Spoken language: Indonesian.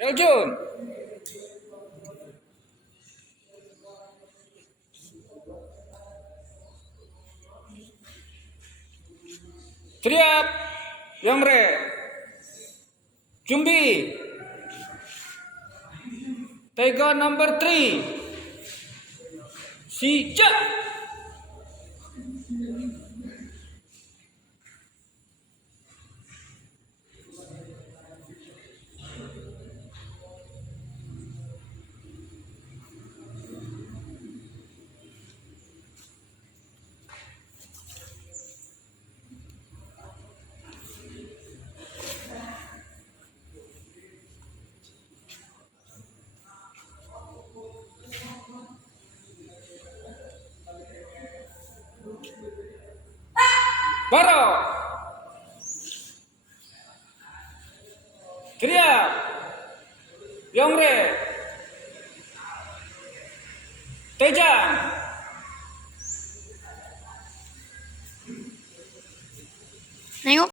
Terjun. Teriak. Yongre. Jumbi. Tiger number 3. Sijak. Baro. Teriak. Yongre. Tejang.